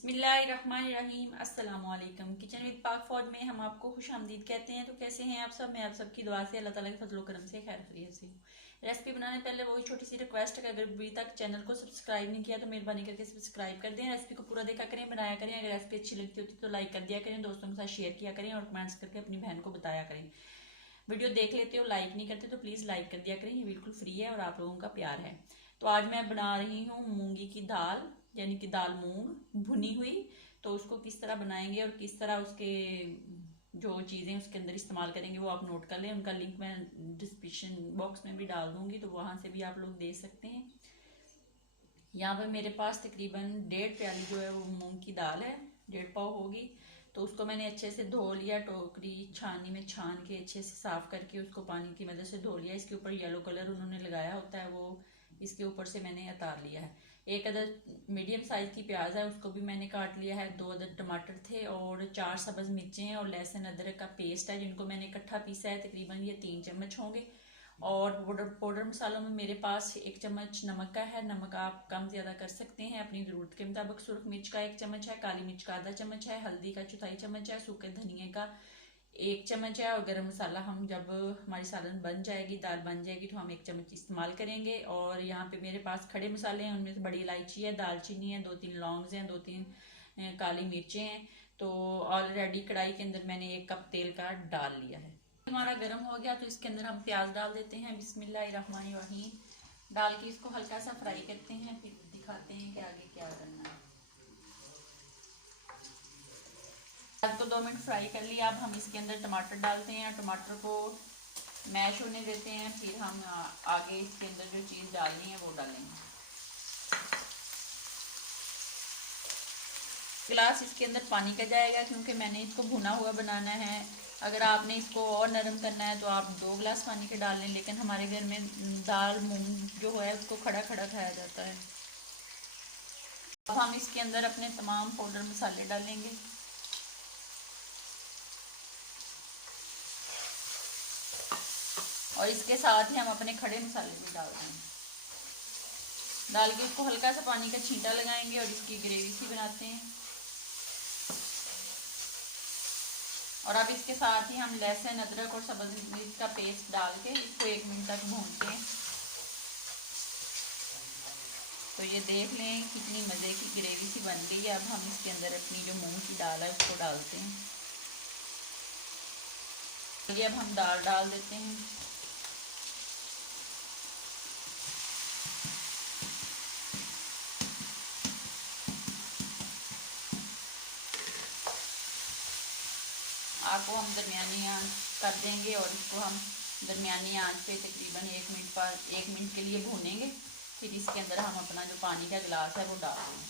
बिस्मिल्लाहिर्रहमानिर्रहीम। अस्सलाम वालेकुम। किचन विद पाक फौज में हम आपको खुश आमदीद कहते हैं। तो कैसे हैं आप सब? मैं आप सबकी दुआ से अल्लाह ताला के फजल करम से खैर खैरियत से हूँ। रेसिपी बनाने पहले वही छोटी सी रिक्वेस्ट है कि अगर अभी तक चैनल को सब्सक्राइब नहीं किया तो मेहरबानी करके सब्सक्राइब कर दें। रेसिपी को पूरा देखा करें, बनाया करें। अगर रेसिपी अच्छी लगती होती तो लाइक कर दिया करें, दोस्तों के साथ शेयर किया करें और कमेंट्स करके अपनी बहन को बताया करें। वीडियो देख लेते हो लाइक नहीं करते तो प्लीज़ लाइक कर दिया करें, ये बिल्कुल फ्री है और आप लोगों का प्यार है। तो आज मैं बना रही हूँ मूंगी की दाल, यानी कि दाल मूंग भुनी हुई। तो उसको किस तरह बनाएंगे और किस तरह उसके जो चीज़ें उसके अंदर इस्तेमाल करेंगे वो आप नोट कर लें। उनका लिंक मैं डिस्क्रिप्शन बॉक्स में भी डाल दूंगी, तो वहाँ से भी आप लोग दे सकते हैं। यहाँ पर मेरे पास तकरीबन 1.5 प्याली जो है वो मूंग की दाल है, 1.5 पाव होगी। तो उसको मैंने अच्छे से धो लिया, टोकरी छानी में छान के अच्छे से साफ करके उसको पानी की मदद से धो लिया। इसके ऊपर येलो कलर उन्होंने लगाया होता है, वो इसके ऊपर से मैंने उतार लिया है। एक अदद मीडियम साइज की प्याज है, उसको भी मैंने काट लिया है। 2 अदद टमाटर थे और 4 सब्ज मिर्चें हैं और लहसुन अदरक का पेस्ट है, जिनको मैंने इकट्ठा पीसा है। तकरीबन ये 3 चम्मच होंगे। और पाउडर मसालों में मेरे पास 1 चम्मच नमक का है। नमक आप कम ज़्यादा कर सकते हैं अपनी ज़रूरत के मुताबिक। सुरख मिर्च का 1 चम्मच है, काली मिर्च का आधा चम्मच है, हल्दी का चौथाई चम्मच है, सूखे धनिए का 1 चम्मच है। और गरम मसाला हम जब हमारी सालन बन जाएगी, दाल बन जाएगी, तो हम 1 चम्मच इस्तेमाल करेंगे। और यहाँ पे मेरे पास खड़े मसाले हैं, उनमें से बड़ी इलायची है, दालचीनी है, 2-3 लौंग हैं, 2-3 काली मिर्चें हैं। तो ऑलरेडी कढ़ाई के अंदर मैंने 1 कप तेल का डाल लिया है। हमारा गर्म हो गया तो इसके अंदर हम प्याज डाल देते हैं। बिस्मिल्लाहिर्रहमानिर्रहीम। डाल के इसको हल्का सा फ्राई करते हैं, फिर दिखाते हैं कि आगे क्या करना है। प्याज को 2 मिनट फ्राई कर लिया। अब हम इसके अंदर टमाटर डालते हैं, टमाटर को मैश होने देते हैं। फिर हम आगे इसके अंदर जो चीज़ डालनी है वो डालेंगे। गिलास इसके अंदर पानी का जाएगा, क्योंकि मैंने इसको भुना हुआ बनाना है। अगर आपने इसको और नरम करना है तो आप 2 गिलास पानी के डाल लें, लेकिन हमारे घर में दाल मूंग जो है उसको खड़ा खड़ा खाया जाता है। अब हम इसके अंदर अपने तमाम पाउडर मसाले डालेंगे। और इसके साथ ही हम अपने खड़े मसाले भी डाल देंगे। डाल के इसको हल्का सा पानी का छींटा लगाएंगे और इसकी ग्रेवी सी बनाते हैं। और अब इसके साथ ही हम लहसुन अदरक और सब्ज मिर्च का पेस्ट डाल के इसको 1 मिनट तक भूनते हैं। तो ये देख लें कितनी मज़े की ग्रेवी सी बन गई है। अब हम इसके अंदर अपनी जो मूंग की दाल है उसको डालते हैं। ये अब हम दाल डाल देते हैं। आग को हम दरमियानी आंच कर देंगे और इसको हम दरमियानी आंच पे तकरीबन 1 मिनट के लिए भूनेंगे। फिर इसके अंदर हम अपना जो पानी का गिलास है वो डाल देंगे।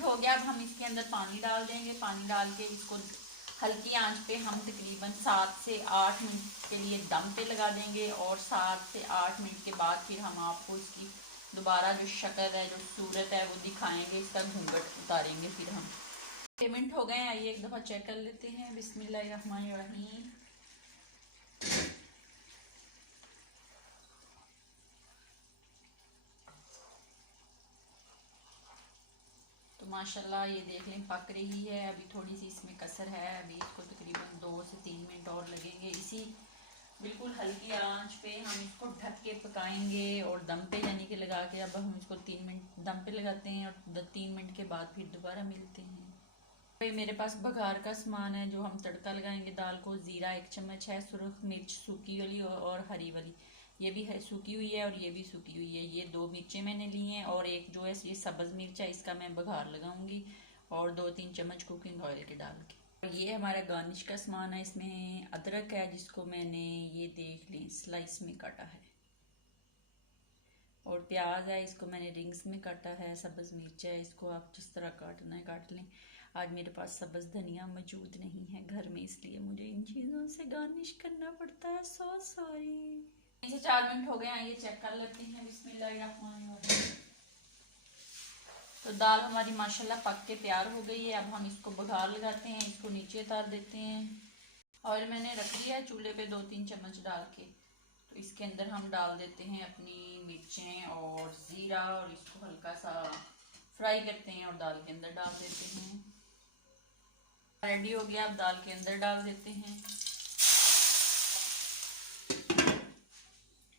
हो गया, अब हम इसके अंदर पानी डाल देंगे। पानी डाल के इसको हल्की आंच पे हम तकरीबन 7 से 8 मिनट के लिए दम पे लगा देंगे। और 7 से 8 मिनट के बाद फिर हम आपको इसकी दोबारा जो शक्ल है, जो सूरत है वो दिखाएंगे। इसका घूंघट उतारेंगे। फिर हम 6 मिनट हो गए, आइए एक दफ़ा चेक कर लेते हैं। बिस्मिल्लाहिर्रहमानिर्रहीम। तो माशाल्लाह ये देख लें पक रही है। अभी थोड़ी सी इसमें कसर है, अभी इसको तकरीबन 2 से 3 मिनट और लगेंगे। इसी बिल्कुल हल्की आंच पे हम इसको ढक के पकाएंगे और दम पे यानी कि लगा के। अब हम इसको 3 मिनट दम पे लगाते हैं और 3 मिनट के बाद फिर दोबारा मिलते हैं। भाई मेरे पास बघार का सामान है जो हम तड़का लगाएंगे दाल को। ज़ीरा 1 चम्मच है, सुरख मिर्च सूखी वाली और हरी वाली, ये भी है सूखी हुई है और ये भी सूखी हुई है। ये 2 मिर्चें मैंने ली हैं और एक जो है ये सब्ज़ मिर्च है, इसका मैं बघार लगाऊंगी। और 2-3 चम्मच कुकिंग ऑयल के डाल के। और ये हमारा गार्निश का सामान है। इसमें अदरक है जिसको मैंने ये देख लें स्लाइस में काटा है। और प्याज है, इसको मैंने रिंग्स में काटा है। सब्ज़ मिर्च है, इसको आप जिस तरह काटना है काट लें। आज मेरे पास सब्ज़ धनिया मौजूद नहीं है घर में, इसलिए मुझे इन चीज़ों से गार्निश करना पड़ता है। So sorry. 3 से 4 मिनट हो गए हैं, ये चेक कर लेते हैं। बिस्मिल्लाहिर्रहमानिर्रहीम। तो दाल हमारी माशाल्लाह पक के तैयार हो गई है। अब हम इसको बघार लगाते हैं, इसको नीचे उतार देते हैं। ऑयल मैंने रख दिया है चूल्हे पे 2-3 चम्मच डाल के। तो इसके अंदर हम डाल देते हैं अपनी मिर्चें और ज़ीरा और इसको हल्का सा फ्राई करते हैं और दाल के अंदर डाल देते हैं। रेडी हो गया, अब दाल के अंदर डाल देते हैं।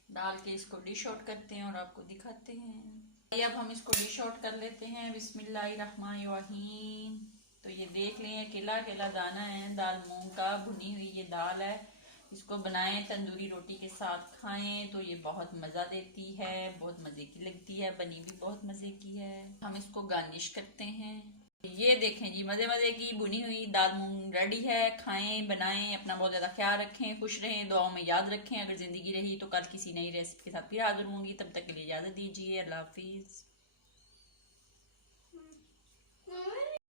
डाल के इसको डिश आउट करते हैं और आपको दिखाते हैं। अब हम इसको डिश आउट कर लेते हैं। बिस्मिल्लाहिर्रहमानिर्रहीम। तो ये देख लें, अकेला अकेला दाना है दाल मूंग का, भुनी हुई ये दाल है। इसको बनाएं, तंदूरी रोटी के साथ खाएं तो ये बहुत मज़ा देती है, बहुत मज़े की लगती है, बनी भी बहुत मज़े की है। हम इसको गार्निश करते हैं। ये देखें जी, मज़े मज़े की बुनी हुई दाल मूंग रेडी है। खाएं, बनाएं, अपना बहुत ज़्यादा ख्याल रखें, खुश रहें, दुआओं में याद रखें। अगर ज़िंदगी रही तो कल किसी नई रेसिपी के साथ फिर हाजिर होंगी। तब तक के लिए इजाज़त दीजिए। अल्लाह हाफिज़।